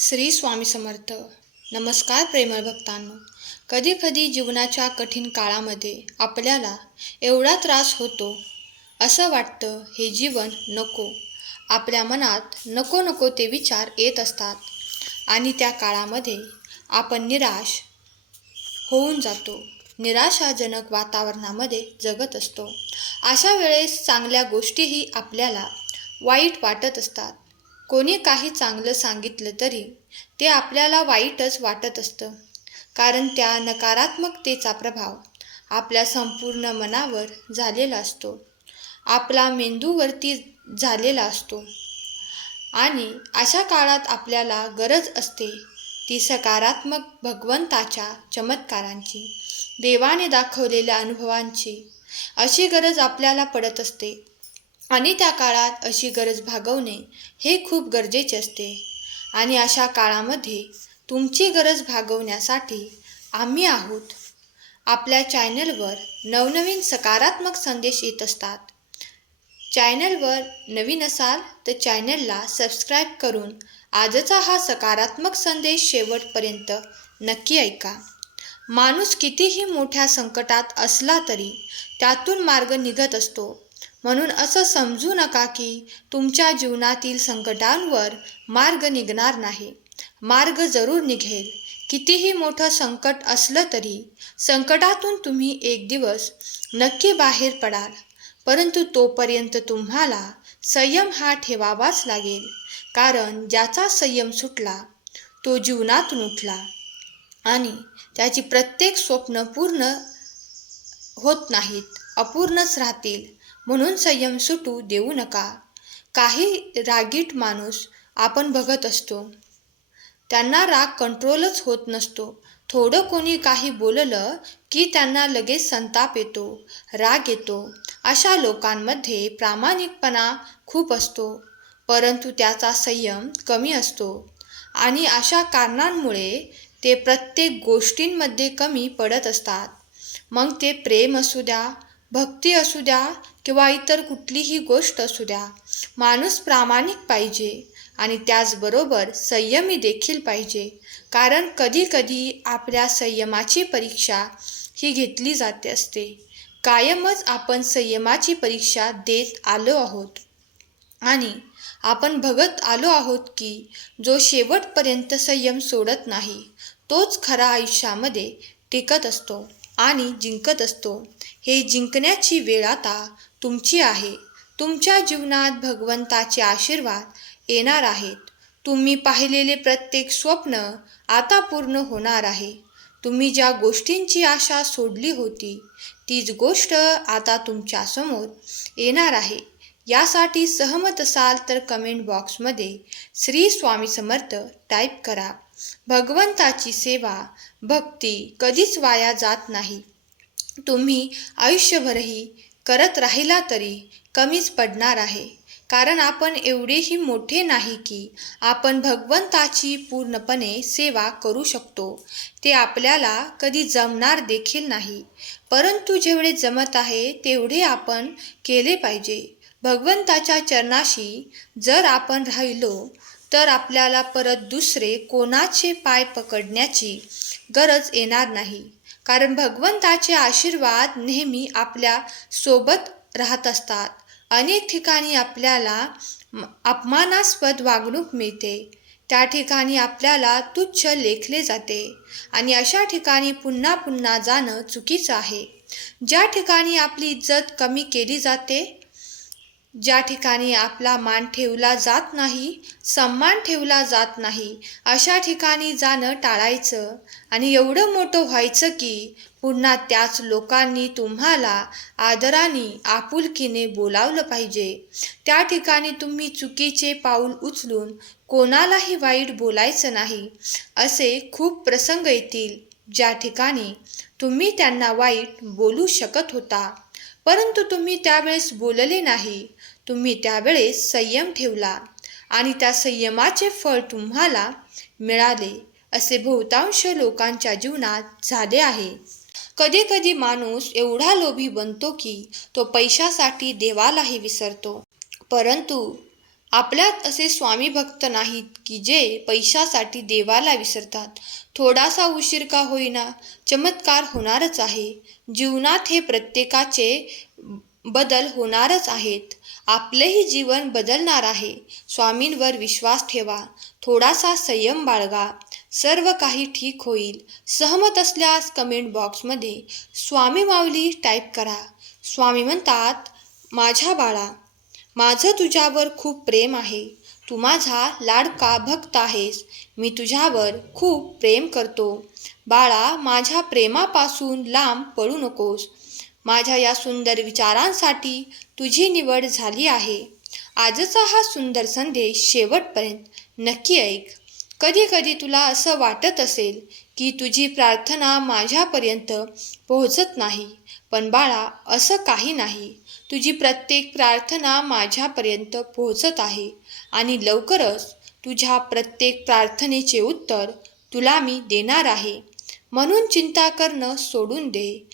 श्री स्वामी समर्थ. नमस्कार प्रेमळ भक्तांनो. कधी कधी जीवनाच्या कठीण काळामध्ये आपल्याला एवढा त्रास होतो. असं वाटतं हे जीवन नको. आपल्या मनात नको नको ते विचार येत असतात. आणि त्या काळामध्ये आपण निराश होऊन जातो. निराशाजनक वातावरणामध्ये जगत असतो. अशा वेळेस चांगल्या गोष्टीही आपल्याला वाईट वाटत असतात. कोणी काही चांगलं सांगितलं तरी ते आपल्याला वाईटच वाटत असतं. कारण त्या नकारात्मकतेचा प्रभाव आपल्या संपूर्ण मनावर झालेला असतो. आपला मेंदूवरती झालेला असतो. आणि अशा काळात आपल्याला गरज असते ती सकारात्मक भगवंताच्या चमत्कारांची देवाने दाखवलेल्या अनुभवांची अशी गरज आपल्याला पडत असते. आणि त्या काळात अशी गरज भागवणे हे खूप गरजेचे असते. आणि अशा काळामध्ये तुमची गरज भागवण्यासाठी आम्ही आहोत. आपल्या चॅनलवर नवनवीन सकारात्मक संदेश येत असतात. चॅनलवर नवीन असाल तर चॅनलला सबस्क्राईब करून आजचा हा सकारात्मक संदेश शेवटपर्यंत नक्की ऐका. माणूस कितीही मोठ्या संकटात असला तरी त्यातून मार्ग निघत असतो. म्हणून असं समजू नका की तुमच्या जीवनातील संकटांवर मार्ग निघणार नाही. मार्ग जरूर निघेल. कितीही मोठं संकट असलं तरी संकटातून तुम्ही एक दिवस नक्की बाहेर पडाल. परंतु तोपर्यंत तुम्हाला संयम हा ठेवावाच लागेल. कारण ज्याचा संयम सुटला तो जीवनातून उठला. आणि त्याची प्रत्येक स्वप्न पूर्ण होत नाहीत अपूर्णच राहतील. म्हणून संयम सुटू देऊ नका. काही रागीट माणूस आपण बघत असतो. त्यांना राग कंट्रोलच होत नसतो. थोडं कोणी काही बोललं की त्यांना लगेच संताप येतो राग येतो. अशा लोकांमध्ये प्रामाणिकपणा खूप असतो परंतु त्याचा संयम कमी असतो. आणि अशा कारणांमुळे ते प्रत्येक गोष्टींमध्ये कमी पडत असतात. मग ते प्रेम असू द्या भक्ती असू द्या किंवा इतर कुठलीही गोष्ट असू द्या. माणूस प्रामाणिक पाहिजे आणि त्याचबरोबर संयमी देखील पाहिजे. कारण कधीकधी आपल्या संयमाची परीक्षा ही घेतली जाते असते. कायमच आपण संयमाची परीक्षा देत आलो आहोत. आणि आपण बघत आलो आहोत की जो शेवटपर्यंत संयम सोडत नाही तोच खरा आयुष्यामध्ये टिकत असतो आणि जिंकत असतो. हे जिंकण्याची वेळ आता तुमची आहे. तुमच्या जीवनात भगवंताचे आशीर्वाद येणार आहेत. तुम्ही पाहिलेले प्रत्येक स्वप्न आता पूर्ण होणार आहे. तुम्ही ज्या गोष्टींची आशा सोडली होती तीच गोष्ट आता तुमच्यासमोर येणार आहे. यासाठी सहमत असाल तर कमेंट बॉक्समध्ये श्री स्वामी समर्थ टाईप करा. भगवंताची सेवा भक्ती कधीच वाया जात नाही. तुम्ही आयुष्यभरही करत राहिला तरी कमीच पडणार आहे. कारण आपण एवढेही मोठे नाही की आपण भगवंताची पूर्णपणे सेवा करू शकतो. ते आपल्याला कधी जमणार देखील नाही. परंतु जेवढे जमत आहे तेवढे आपण केले पाहिजे. भगवंताच्या चरणाशी जर आपण राहिलो तर आपल्याला परत दुसरे कोणाचे पाय पकडण्याची गरज येणार नाही. कारण भगवंताचे आशीर्वाद नेहमी आपल्यासोबत राहत असतात. अनेक ठिकाणी आपल्याला अपमानास्पद वागणूक मिळते. त्या ठिकाणी आपल्याला तुच्छ लेखले जाते आणि अशा ठिकाणी पुन्हा पुन्हा जाणं चुकीचं आहे. ज्या ठिकाणी आपली इज्जत कमी केली जाते ज्या ठिकाणी आपला मान ठेवला जात नाही सन्मान ठेवला जात नाही अशा ठिकाणी जाणं टाळायचं आणि एवढं मोठं व्हायचं की पुन्हा त्याच लोकांनी तुम्हाला आदराने आपुलकीने बोलावलं पाहिजे. त्या ठिकाणी तुम्ही चुकीचे पाऊल उचलून कोणालाही वाईट बोलायचं नाही असे खूप प्रसंग येतील ज्या ठिकाणी तुम्ही त्यांना वाईट बोलू शकत होता. परंतु तुम्ही त्यावेळेस बोलले नाही. तुम्ही त्यावेळेस संयम ठेवला आणि त्या संयमाचे फळ तुम्हाला मिळाले असे बहुतांश लोकांच्या जीवनात झाले आहे. कधी कधी माणूस एवढा लोभी बनतो की तो पैशासाठी देवालाही विसरतो. परंतु आपल्यात असे स्वामी भक्त नाहीत की जे पैशासाठी देवाला विसरतात. थोडासा उशीर का होईना चमत्कार होणारच आहे. जीवनात हे प्रत्येकाचे बदल होणारच आहेत. आपलेही जीवन बदलणार आहे. स्वामींवर विश्वास ठेवा. थोडासा संयम बाळगा. सर्व काही ठीक होईल. सहमत असल्यास कमेंट बॉक्समध्ये स्वामी माऊली टाईप करा. स्वामी म्हणतात माझ्या बाळा माझं तुझ्यावर खूप प्रेम आहे. तू माझा लाडका भक्त आहेस. मी तुझ्यावर खूप प्रेम करतो. बाळा माझ्या प्रेमापासून लांब पडू नकोस. माझ्या या सुंदर विचारांसाठी तुझी निवड झाली आहे. आजचा हा सुंदर संदेश शेवटपर्यंत नक्की ऐक. कधी कधी तुला असं वाटत असेल की तुझी प्रार्थना माझ्यापर्यंत पोहोचत नाही. पण बाळा असं काही नाही. तुझी प्रत्येक प्रार्थना माझ्यापर्यंत पोहोचत आहे. आणि लवकरच तुझ्या प्रत्येक प्रार्थनेचे उत्तर तुला मी देणार आहे. म्हणून चिंता करणं सोडून दे.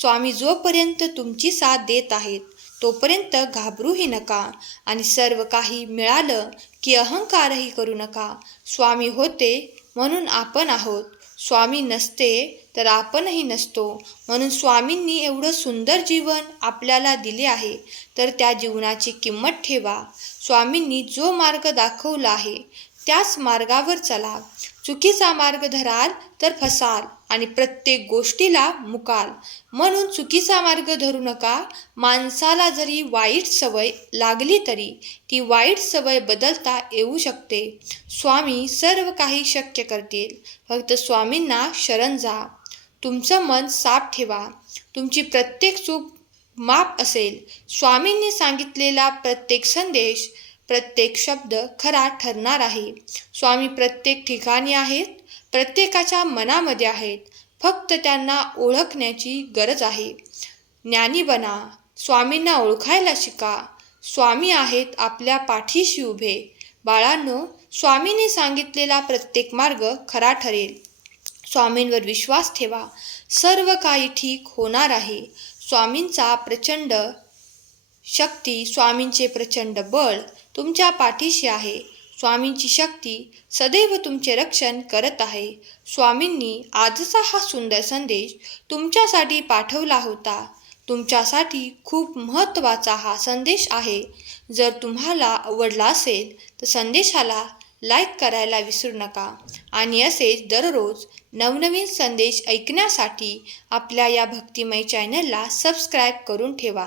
स्वामी जोपर्यंत तुमची साथ देत आहेत तोपर्यंत घाबरूही नका. आणि सर्व काही मिळालं की अहंकारही करू नका. स्वामी होते म्हणून आपण आहोत. स्वामी नसते तर आपणही नसतो. म्हणून स्वामींनी एवढं सुंदर जीवन आपल्याला दिले आहे तर त्या जीवनाची किंमत ठेवा. स्वामींनी जो मार्ग दाखवला आहे त्याच मार्गावर चला. चुकीचा मार्ग धराल तर फसाल. आणि प्रत्येक गोष्टीला मुकाल. म्हणून चुकीचा मार्ग धरू नका. माणसाला जरी वाईट सवय लागली तरी ती वाईट सवय बदलता येऊ शकते. स्वामी सर्व काही शक्य करतील. फक्त स्वामींना शरण जा. तुमचं मन साफ ठेवा. तुमची प्रत्येक चूक माप असेल. स्वामींनी सांगितलेला प्रत्येक संदेश प्रत्येक शब्द खरा ठरणार आहे. स्वामी प्रत्येक ठिकाणी आहेत. प्रत्येकाच्या मनामध्ये आहेत. फक्त त्यांना ओळखण्याची गरज आहे. ज्ञानी बना स्वामींना ओळखायला शिका. स्वामी आहेत आपल्या पाठीशी उभे. बाळांनो स्वामीने सांगितलेला प्रत्येक मार्ग खरा ठरेल. स्वामींवर विश्वास ठेवा. सर्व काही ठीक होणार आहे. स्वामींचा प्रचंड शक्ती स्वामींचे प्रचंड बळ तुमच्या पाठीशी आहे. स्वामींची शक्ती सदैव तुमचे रक्षण करत आहे. स्वामींनी आजचा हा सुंदर संदेश तुमच्यासाठी पाठवला होता. तुमच्यासाठी खूप महत्त्वाचा हा संदेश आहे. जर तुम्हाला आवडला असेल तर संदेशाला लाईक करायला विसरू नका. आणि असेच दररोज नवनवीन संदेश ऐकण्यासाठी आपल्या या भक्तिमय चॅनलला सबस्क्राईब करून ठेवा.